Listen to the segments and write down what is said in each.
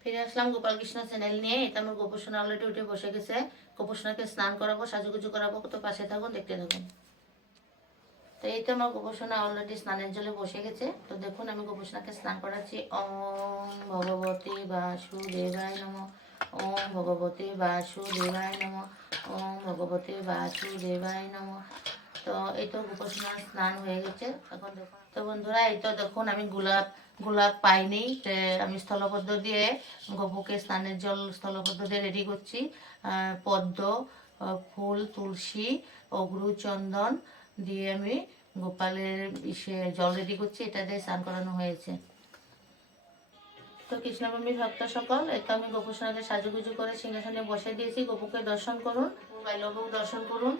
ফিরে আসলাম গোপাল কৃষ্ণ চ্যানেল নিয়ে। এটা আমার গোপোষণা অলরেডি উঠে বসে গেছে। গোপোষণাকে স্নান করাবো, সাজুগুজু করাবো, তো পাশে থাকুন, দেখতে থাকুন। তো এই তো আমার গোপোষণা অলরেডি স্নানের জলে বসে গেছে। তো দেখুন আমি গোপোষণাকে স্নান করাচ্ছি। ওম ভগবতী বাসুদেবায় নমঃ। ওম ভগবতী বাসুদেবায় নমঃ। ওম ভগবতী বাসুদেবায় নমঃ। তো এই তো গোপোষণার স্নান হয়ে গেছে। এখন দেখুন তো বন্ধুরা, এই তো দেখুন আমি গোলাপ গোলাপ পাইনি, আমি স্থলপদ্ম দিয়ে গোপুকে স্নানের জল স্থলপদ্ম দিয়ে রেডি করছি। পদ্ম, ফুল, তুলসী, অগ্রু, চন্দন দিয়ে আমি গোপালের জল রেডি করছি। এটা দিয়ে স্নান করানো হয়েছে। তো কৃষ্ণপ্রেমী ভক্ত সকল, এই তো আমি গোপুসোনাকে সাজুগুজু করে সিংহাসনে বসে দিয়েছি। গোপুকে দর্শন করুন, বাইলবুক দর্শন করুন।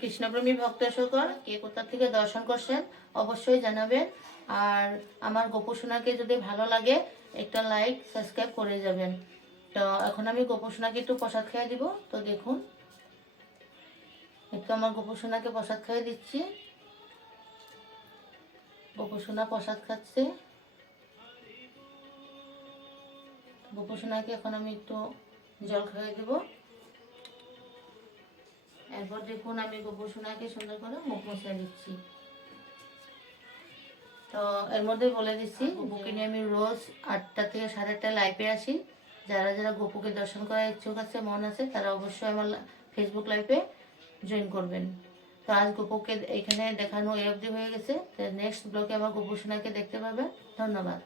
কৃষ্ণপ্রেমী ভক্ত সকল, কে কোথা থেকে দর্শন করছেন অবশ্যই জানাবেন। আর আমার গোপুসোনাকে যদি ভালো লাগে একটা লাইক সাবস্ক্রাইব করে যাবেন। তো এখন আমি গোপুসোনাকে একটু প্রসাদ খেয়ে দিব। তো দেখুন একটু আমার গোপুসোনাকে প্রসাদ খেয়ে দিচ্ছি। গোপুসোনা প্রসাদ খাচ্ছে। গোপোষণাকে এখন আমি একটু জল খাইয়ে দেবো। এরপর দেখুন আমি গোপোষণাকে সুন্দর করে মুখ মুছে দিচ্ছি। তো এর মধ্যে বলে দিচ্ছি, গপুকে নিয়ে আমি রোজ 8টা থেকে 8:30 লাইভে আসি। যারা যারা গপুকে দর্শন করার ইচ্ছুক আছে, মন আছে, তারা অবশ্যই আমার ফেসবুক লাইভে জয়েন করবেন। তো আজ গপুকে এখানে দেখানো এই অবধি হয়ে গেছে। নেক্সট ব্লগে আমার গোপোষণাকে দেখতে পাবেন। ধন্যবাদ।